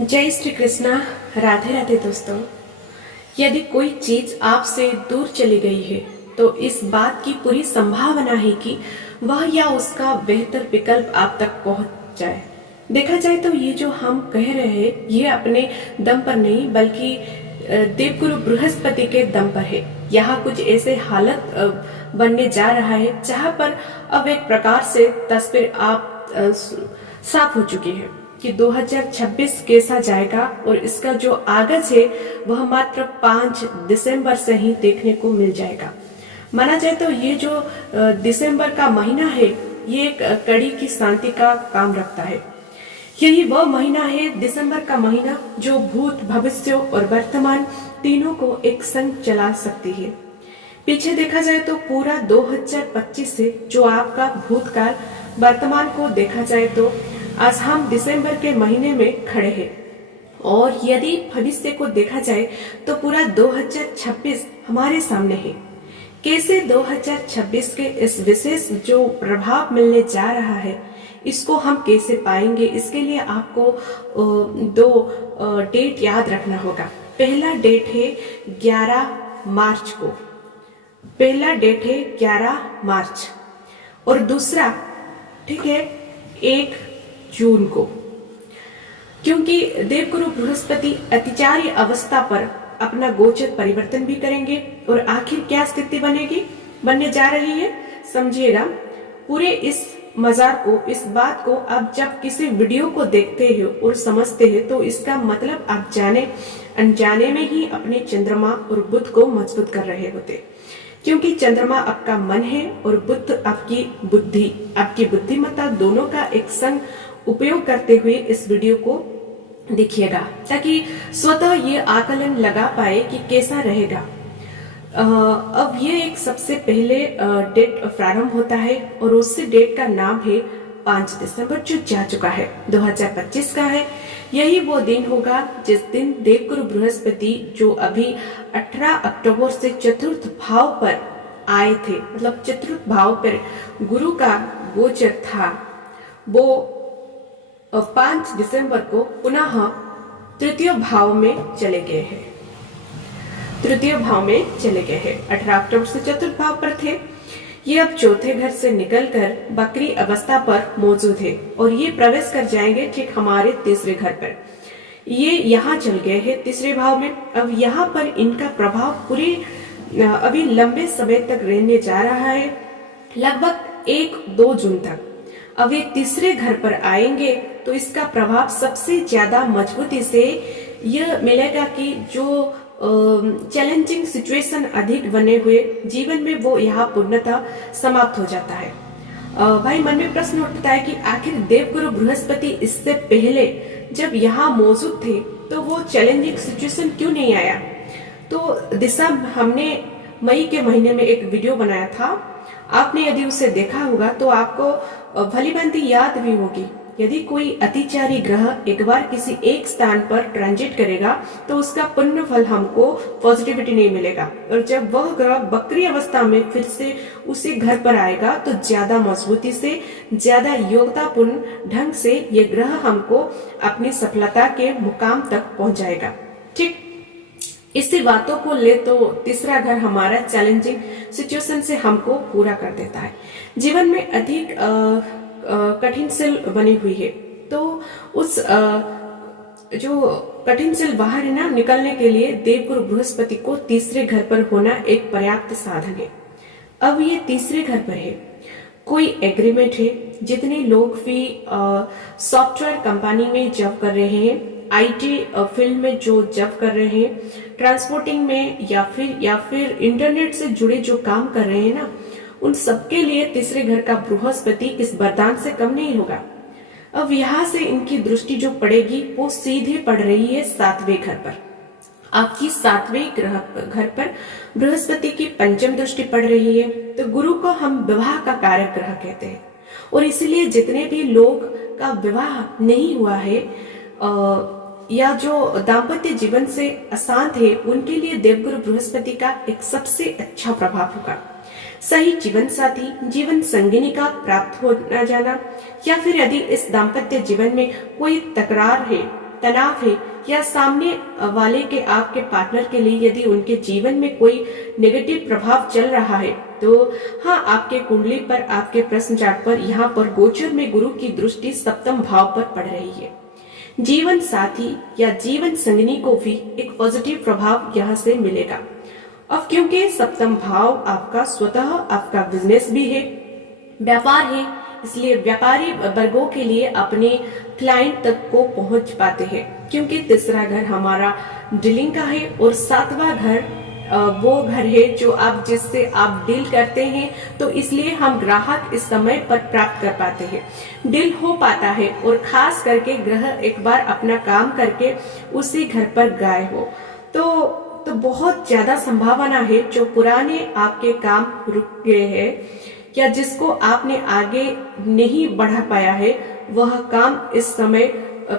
जय श्री कृष्णा। राधे राधे दोस्तों। यदि कोई चीज आपसे दूर चली गई है तो इस बात की पूरी संभावना है कि वह या उसका बेहतर विकल्प आप तक पहुंच जाए। देखा जाए तो ये जो हम कह रहे हैं ये अपने दम पर नहीं बल्कि देवगुरु बृहस्पति के दम पर है। यहाँ कुछ ऐसे हालत बनने जा रहा है जहाँ पर अब एक प्रकार से तस्वीर आप साफ हो चुकी है कि 2026 कैसा जाएगा और इसका जो आगाज है वह मात्र 5 दिसंबर से ही देखने को मिल जाएगा। माना जाए तो ये जो दिसंबर का महीना है ये एक कड़ी की शांति का काम रखता है। यही वह महीना है दिसंबर का महीना जो भूत भविष्य और वर्तमान तीनों को एक संग चला सकती है। पीछे देखा जाए तो पूरा 2025 से जो आपका भूतकाल वर्तमान को देखा जाए तो आज हम दिसंबर के महीने में खड़े हैं और यदि भविष्य को देखा जाए तो पूरा 2026 हमारे सामने है। कैसे 2026 के इस विशेष जो प्रभाव मिलने जा रहा है इसको हम कैसे पाएंगे, इसके लिए आपको दो डेट याद रखना होगा। पहला डेट है 11 मार्च को, पहला डेट है 11 मार्च और दूसरा ठीक है 1 जून को, क्योंकि देवगुरु बृहस्पति अतिचारी अवस्था पर अपना गोचर परिवर्तन भी करेंगे। और आखिर क्या स्थिति बनने जा रही है समझिएगा। पूरे इस मजार को, इस बात को आप जब किसी वीडियो को देखते हो और समझते हैं तो इसका मतलब आप जाने अनजाने में ही अपने चंद्रमा और बुध को मजबूत कर रहे होते, क्योंकि चंद्रमा आपका मन है और बुध आपकी बुद्धि, आपकी बुद्धिमत्ता दोनों का एक संग उपयोग करते हुए इस वीडियो को देखिएगा ताकि स्वतः ये आकलन लगा पाए कि कैसा रहेगा। अब ये एक सबसे पहले डेट प्रारंभ होता है और उस डेट का नाम है 5 दिसंबर जो जा चुका है 2025 का है। यही वो दिन होगा जिस दिन देवगुरु बृहस्पति जो अभी 18 अक्टूबर से चतुर्थ भाव पर आए थे, मतलब चतुर्थ भाव पर गुरु का गोचर था, वो 5 दिसंबर को पुनः तृतीय भाव में चले गए हैं। तृतीय भाव में चले गए हैं। 18 अक्टूबर से चतुर्थ भाव पर थे, ये अब चौथे घर से निकलकर बकरी अवस्था पर मौजूद है और ये प्रवेश कर जाएंगे ठीक हमारे तीसरे घर पर। ये यहाँ चल गए हैं तीसरे भाव में। अब यहाँ पर इनका प्रभाव पूरे अभी लंबे समय तक रहने जा रहा है, लगभग 1-2 जून तक। अब ये तीसरे घर पर आएंगे तो इसका प्रभाव सबसे ज्यादा मजबूती से यह मिलेगा कि जो चैलेंजिंग सिचुएशन अधिक बने हुए जीवन में वो यहाँ पूर्णतः समाप्त हो जाता है। भाई मन में प्रश्न उठता है कि आखिर देवगुरु बृहस्पति इससे पहले जब यहाँ मौजूद थे तो वो चैलेंजिंग सिचुएशन क्यों नहीं आया। तो हमने मई के महीने में एक वीडियो बनाया था, आपने यदि उसे देखा होगा तो आपको भली भांति याद भी होगी। यदि कोई अतिचारी ग्रह एक बार किसी एक स्थान पर ट्रांजिट करेगा तो उसका पुण्य फल हमको पॉजिटिविटी नहीं मिलेगा, और जब वह ग्रह बकरी अवस्था में फिर से उसी घर पर आएगा तो ज्यादा मजबूती से, ज्यादा योग्यतापूर्ण ढंग से ये ग्रह हमको अपनी सफलता के मुकाम तक पहुंचाएगा। ठीक इसी बातों को ले तो तीसरा घर हमारा चैलेंजिंग सिचुएशन से हमको पूरा कर देता है। जीवन में अधिक कठिन सिल बनी हुई है, तो उस जो कठिन सिल बाहर है ना निकलने के लिए देवगुरु बृहस्पति को तीसरे घर पर होना एक पर्याप्त साधन है। अब ये तीसरे घर पर है, कोई एग्रीमेंट है। जितने लोग भी सॉफ्टवेयर कंपनी में जॉब कर रहे हैं, आईटी फील्ड में जो जॉब कर रहे हैं, ट्रांसपोर्टिंग में या फिर इंटरनेट से जुड़े जो काम कर रहे हैं ना, उन सबके लिए तीसरे घर का बृहस्पति इस वरदान से कम नहीं होगा। अब यहाँ से इनकी दृष्टि जो पड़ेगी वो सीधे पड़ रही है 7वें घर पर। आपकी 7वें घर पर बृहस्पति की पंचम दृष्टि पड़ रही है, तो गुरु को हम विवाह का कारक ग्रह कहते हैं। और इसलिए जितने भी लोग का विवाह नहीं हुआ है या जो दाम्पत्य जीवन से अशांत है, उनके लिए देवगुरु बृहस्पति का एक सबसे अच्छा प्रभाव होगा। सही जीवन साथी, जीवन संगिनी का प्राप्त हो न जाना, या फिर यदि इस दाम्पत्य जीवन में कोई तकरार है तनाव है, या सामने वाले के आपके पार्टनर के लिए यदि उनके जीवन में कोई नेगेटिव प्रभाव चल रहा है, तो हाँ, आपके कुंडली पर, आपके प्रश्न चार्ट पर यहाँ पर गोचर में गुरु की दृष्टि सप्तम भाव पर पड़ रही है। जीवन साथी या जीवन संगिनी को भी एक पॉजिटिव प्रभाव यहाँ से मिलेगा। अब क्योंकि सप्तम भाव आपका स्वतः आपका बिजनेस भी है, व्यापार है, इसलिए व्यापारी वर्गों के लिए अपने क्लाइंट तक को पहुंच पाते हैं, क्योंकि तीसरा घर हमारा डीलिंग का है और सातवां घर वो घर है जो आप जिससे आप डील करते हैं, तो इसलिए हम ग्राहक इस समय पर प्राप्त कर पाते हैं, डील हो पाता है, और खास करके ग्रह एक बार अपना काम करके उसी घर पर गए हो तो बहुत ज्यादा संभावना है जो पुराने आपके काम रुक गए हैं या जिसको आपने आगे नहीं बढ़ा पाया है, वह काम इस समय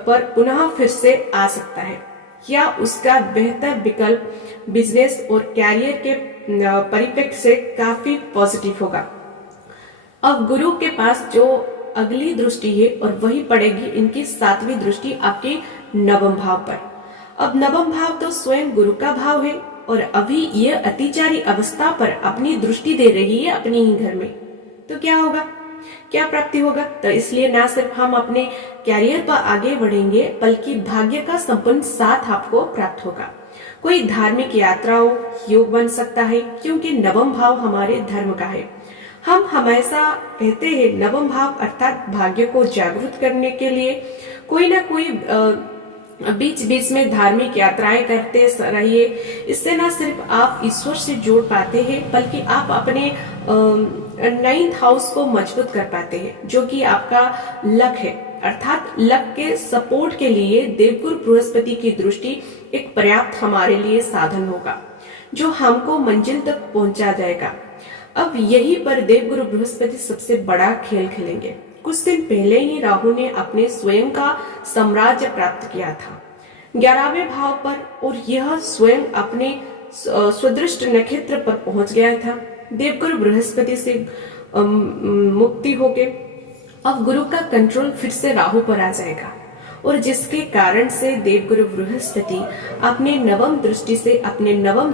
पर पुनः फिर से आ सकता है, या उसका बेहतर विकल्प बिजनेस और कैरियर के परिप्रेक्ष्य से काफी पॉजिटिव होगा। अब गुरु के पास जो अगली दृष्टि है और वही पड़ेगी इनकी सातवीं दृष्टि आपके नवम भाव पर। अब नवम भाव तो स्वयं गुरु का भाव है और अभी ये अतिचारी अवस्था पर अपनी दृष्टि दे रही है अपने ही घर में, तो क्या होगा, क्या प्राप्ति होगा? तो इसलिए ना सिर्फ हम अपने कैरियर पर आगे बढ़ेंगे, बल्कि भाग्य का संपूर्ण साथ आपको प्राप्त होगा। कोई धार्मिक यात्राओं योग बन सकता है, क्योंकि नवम भाव हमारे धर्म का है। हम हमेशा कहते हैं नवम भाव अर्थात भाग्य को जागृत करने के लिए कोई ना कोई बीच बीच में धार्मिक यात्राएं करते रहिए। इससे ना सिर्फ आप ईश्वर से जोड़ पाते हैं, बल्कि आप अपने 9th हाउस को मजबूत कर पाते हैं, जो कि आपका लक है। अर्थात लक के सपोर्ट के लिए देवगुरु बृहस्पति की दृष्टि एक पर्याप्त हमारे लिए साधन होगा, जो हमको मंजिल तक पहुंचा जाएगा। अब यही पर देवगुरु बृहस्पति सबसे बड़ा खेल खेलेंगे। कुछ दिन पहले ही राहु ने अपने स्वयं का साम्राज्य प्राप्त किया था 11वें भाव पर, और यह स्वयं अपने स्वदृष्ट नक्षत्र पर पहुंच गया था। देवगुरु बृहस्पति से मुक्ति होके अब गुरु का कंट्रोल फिर से राहु पर आ जाएगा, और जिसके कारण से देवगुरु बृहस्पति अपने नवम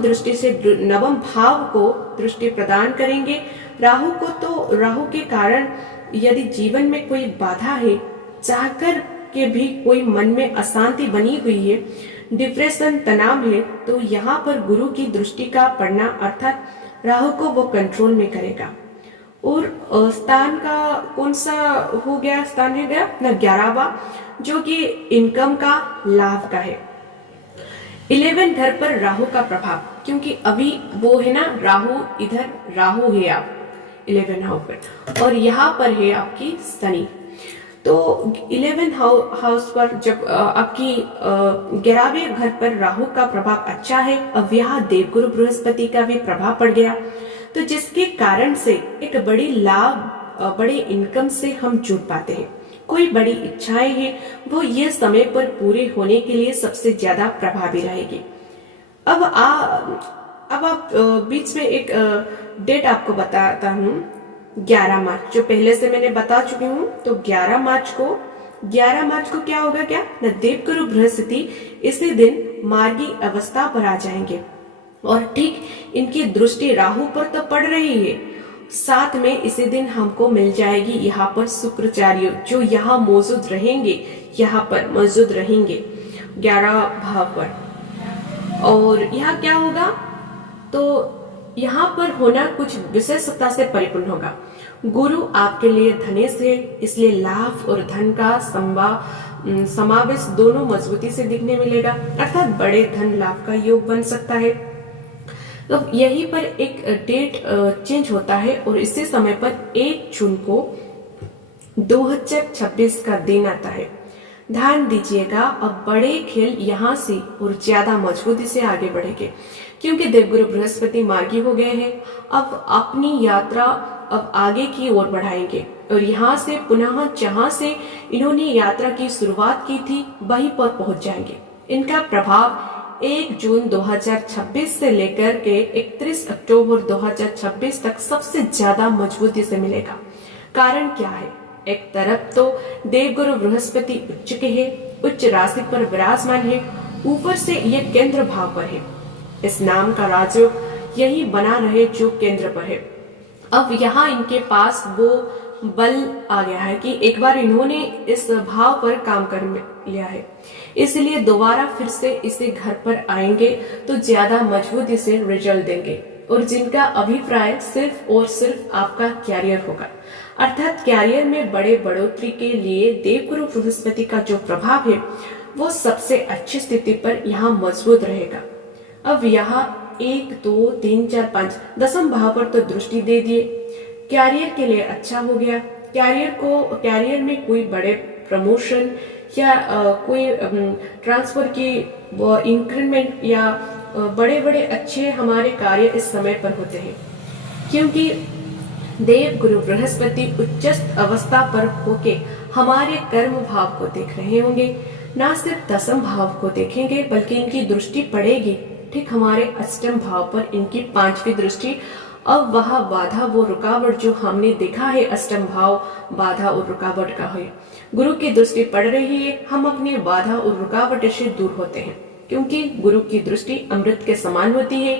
दृष्टि से नवम भाव को दृष्टि प्रदान करेंगे राहु को। तो राहु के कारण यदि जीवन में कोई बाधा है, चाहकर के भी कोई मन में अशांति बनी हुई है, डिप्रेशन तनाव है, तो यहाँ पर गुरु की दृष्टि का पड़ना अर्थात राहु को वो कंट्रोल में करेगा। और स्थान का कौन सा हो गया, स्थान है गया ना 11वां, जो कि इनकम का लाभ का है। 11 घर पर राहु का प्रभाव, क्योंकि अभी वो है ना राहु, इधर राहु है आप 11 हाउस पर, और यहाँ पर है आपकी शनि। तो 11 हाउस पर जब आपकी 11वें घर पर राहु का प्रभाव अच्छा है, अब यहाँ देवगुरु बृहस्पति का भी प्रभाव पड़ गया, तो जिसके कारण से एक बड़ी लाभ, बड़े इनकम से हम जुड़ पाते हैं। कोई बड़ी इच्छाएं हैं, वो ये समय पर पूरे होने के लिए सबसे ज्यादा प्रभावी रहेगी। अब आप बीच में एक डेट आपको बताता हूँ, 11 मार्च, जो पहले से मैंने बता चुकी हूँ। तो 11 मार्च को क्या होगा, क्या न देवगुरु बृहस्पति इसी दिन मार्गी अवस्था पर आ जाएंगे, और ठीक इनकी दृष्टि राहु पर तो पड़ रही है, साथ में इसी दिन हमको मिल जाएगी यहाँ पर शुक्राचार्य, जो यहाँ मौजूद रहेंगे, यहाँ पर मौजूद रहेंगे 11 भाव पर। और यहाँ क्या होगा, तो यहाँ पर होना कुछ विशेषता से परिपूर्ण होगा। गुरु आपके लिए धनेश है, इसलिए लाभ और धन का समावेश दोनों मजबूती से दिखने मिलेगा, अर्थात बड़े धन लाभ का योग बन सकता है। तो यहीं पर एक डेट चेंज होता है, और इसी समय पर 1 जून को 2026 का दिन आता है। ध्यान दीजिएगा, अब बड़े खेल यहाँ से और ज्यादा मजबूती से आगे बढ़ेंगे, क्योंकि देवगुरु बृहस्पति मार्गी हो गए हैं। अब अपनी यात्रा अब आगे की ओर बढ़ाएंगे, और यहाँ से पुनः जहाँ से इन्होंने यात्रा की शुरुआत की थी वहीं पर पहुंच जाएंगे। इनका प्रभाव 1 जून 2026 से लेकर के 31 अक्टूबर 2026 तक सबसे ज्यादा मजबूती से मिलेगा। कारण क्या है, एक तरफ तो देवगुरु बृहस्पति उच्च के हैं, उच्च राशि पर विराजमान है, ऊपर से ये केंद्र भाव पर है। इस नाम का राजयोग यही बना रहे जो केंद्र पर है। अब यहाँ इनके पास वो बल आ गया है कि एक बार इन्होंने इस भाव पर काम कर लिया है, इसलिए दोबारा फिर से इसे घर पर आएंगे तो ज्यादा मजबूती से रिजल्ट देंगे, और जिनका अभिप्राय सिर्फ और सिर्फ आपका कैरियर होगा, अर्थात कैरियर में बड़े बढ़ोतरी के लिए देवगुरु बृहस्पति का जो प्रभाव है वो सबसे अच्छी स्थिति पर यहाँ मजबूत रहेगा। अब यहाँ 1, 2, 3, 4, 5 दसम भाव पर तो दृष्टि दे दिए, कैरियर के लिए अच्छा हो गया। कैरियर में कोई बड़े प्रमोशन या कोई ट्रांसफर की इंक्रीमेंट या बड़े बड़े अच्छे हमारे कार्य इस समय पर होते हैं, क्योंकि देव गुरु बृहस्पति उच्चस्थ अवस्था पर होके हमारे कर्म भाव को देख रहे होंगे, ना सिर्फ दसम भाव को देखेंगे बल्कि इनकी दृष्टि पड़ेगी ठीक हमारे अष्टम भाव पर, इनकी 5वीं दृष्टि। अब वह बाधा वो रुकावट जो हमने देखा है अष्टम भाव बाधा और रुकावट का है, गुरु की दृष्टि पड़ रही है, हम अपनी बाधा और रुकावट से दूर होते हैं, क्योंकि गुरु की दृष्टि अमृत के समान होती है।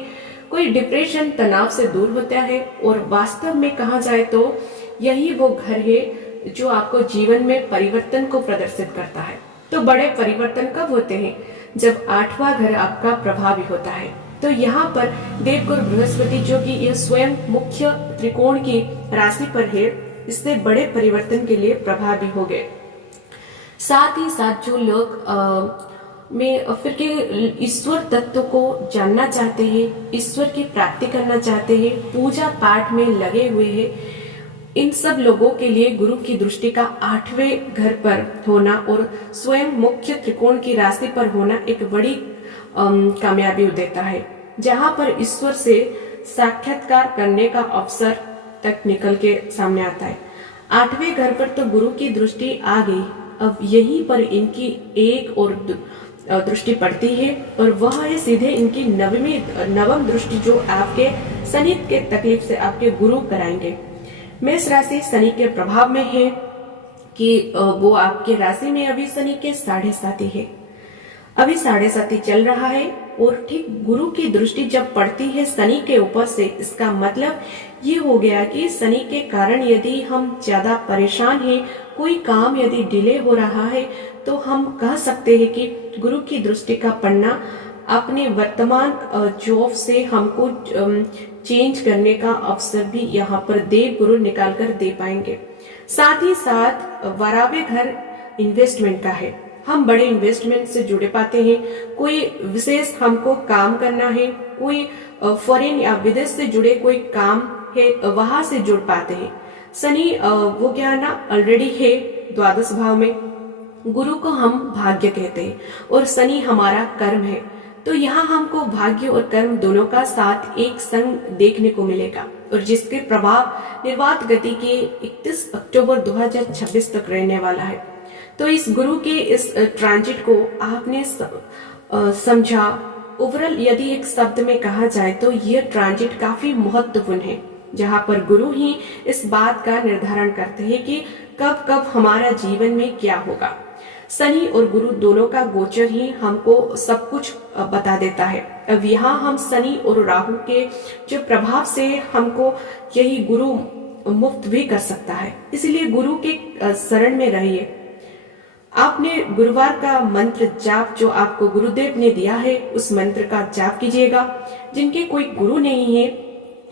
कोई डिप्रेशन तनाव से दूर होता है, और वास्तव में कहा जाए तो यही वो घर है जो आपको जीवन में परिवर्तन को प्रदर्शित करता है। तो बड़े परिवर्तन कब होते हैं? जब 8वां घर आपका प्रभावी होता है। तो यहाँ पर देवगुरु बृहस्पति जो कि यह स्वयं मुख्य त्रिकोण की राशि पर है, इससे बड़े परिवर्तन के लिए प्रभावी हो गए। साथ ही साथ जो लोग में फिर के ईश्वर तत्व को जानना चाहते हैं, ईश्वर की प्राप्ति करना चाहते हैं, पूजा पाठ में लगे हुए हैं, इन सब लोगों के लिए गुरु की दृष्टि का 8वें घर पर होना और स्वयं मुख्य त्रिकोण की राशि पर होना एक बड़ी कामयाबी देता है, जहां पर ईश्वर से साक्षात्कार करने का अवसर तक निकल के सामने आता है। 8वें घर पर तो गुरु की दृष्टि आ गई, अब यहीं पर इनकी एक और दृष्टि पड़ती है, और वह है सीधे इनकी नवम दृष्टि जो आपके शनि के तकलीफ से आपके गुरु कराएंगे। मेष राशि शनि के प्रभाव में है कि वो आपके राशि में अभी शनि के 7.5 है, अभी 7.5 चल रहा है, और ठीक गुरु की दृष्टि जब पड़ती है शनि के ऊपर से, इसका मतलब ये हो गया कि शनि के कारण यदि हम ज्यादा परेशान हैं, कोई काम यदि डिले हो रहा है, तो हम कह सकते हैं कि गुरु की दृष्टि का पढ़ना अपने वर्तमान जॉब से हमको चेंज करने का अवसर भी यहाँ पर देव गुरु निकाल कर दे पाएंगे। साथ ही साथ 12वें घर इन्वेस्टमेंट का है, हम बड़े इन्वेस्टमेंट से जुड़े पाते हैं, कोई विशेष हमको काम करना है, कोई फॉरेन या विदेश से जुड़े कोई काम है, वहां से जुड़ पाते हैं। शनि वो क्या है ना ऑलरेडी है द्वादश भाव में, गुरु को हम भाग्य कहते हैं और शनि हमारा कर्म है, तो यहाँ हमको भाग्य और कर्म दोनों का साथ एक संग देखने को मिलेगा, और जिसके प्रभाव निर्वात गति के 31 अक्टूबर 2026 तक रहने वाला है। तो इस गुरु के इस ट्रांजिट को आपने समझा। ओवरऑल यदि एक शब्द में कहा जाए तो यह ट्रांजिट काफी महत्वपूर्ण है, जहाँ पर गुरु ही इस बात का निर्धारण करते हैं कि कब कब हमारा जीवन में क्या होगा। शनि और गुरु दोनों का गोचर ही हमको सब कुछ बता देता है। अब यहाँ हम शनि और राहु के जो प्रभाव से हमको यही गुरु मुक्त भी कर सकता है, इसलिए गुरु के शरण में रहिए। आपने गुरुवार का मंत्र जाप जो आपको गुरुदेव ने दिया है उस मंत्र का जाप कीजिएगा। जिनके कोई गुरु नहीं है,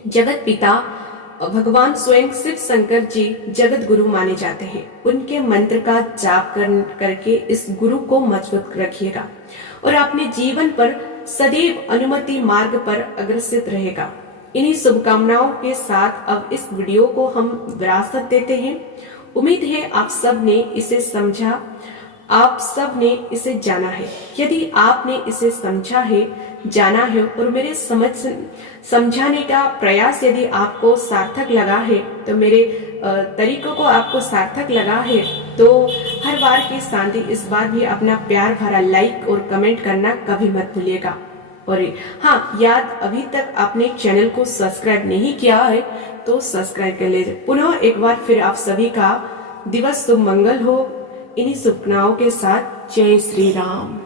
जगत पिता भगवान स्वयं शिव शंकर जी जगत गुरु माने जाते हैं, उनके मंत्र का जाप करके इस गुरु को मजबूत रखिएगा और अपने जीवन पर सदैव अनुमति मार्ग पर अग्रसर रहेगा। इन्हीं शुभकामनाओं के साथ अब इस वीडियो को हम विरासत देते हैं। उम्मीद है आप सब ने इसे समझा, आप सब ने इसे जाना है। यदि आपने इसे समझा है, जाना है और मेरे समझाने का प्रयास यदि आपको सार्थक लगा है, तो मेरे तरीकों को आपको सार्थक लगा है, तो हर बार की शांति इस बार भी अपना प्यार भरा लाइक और कमेंट करना कभी मत भूलिएगा। और हाँ, याद अभी तक आपने चैनल को सब्सक्राइब नहीं किया है तो सब्सक्राइब कर लीजिए। पुनः एक बार फिर आप सभी का दिवस शुभ मंगल हो। इन्हीं शुभकामनाओं के साथ जय श्री राम।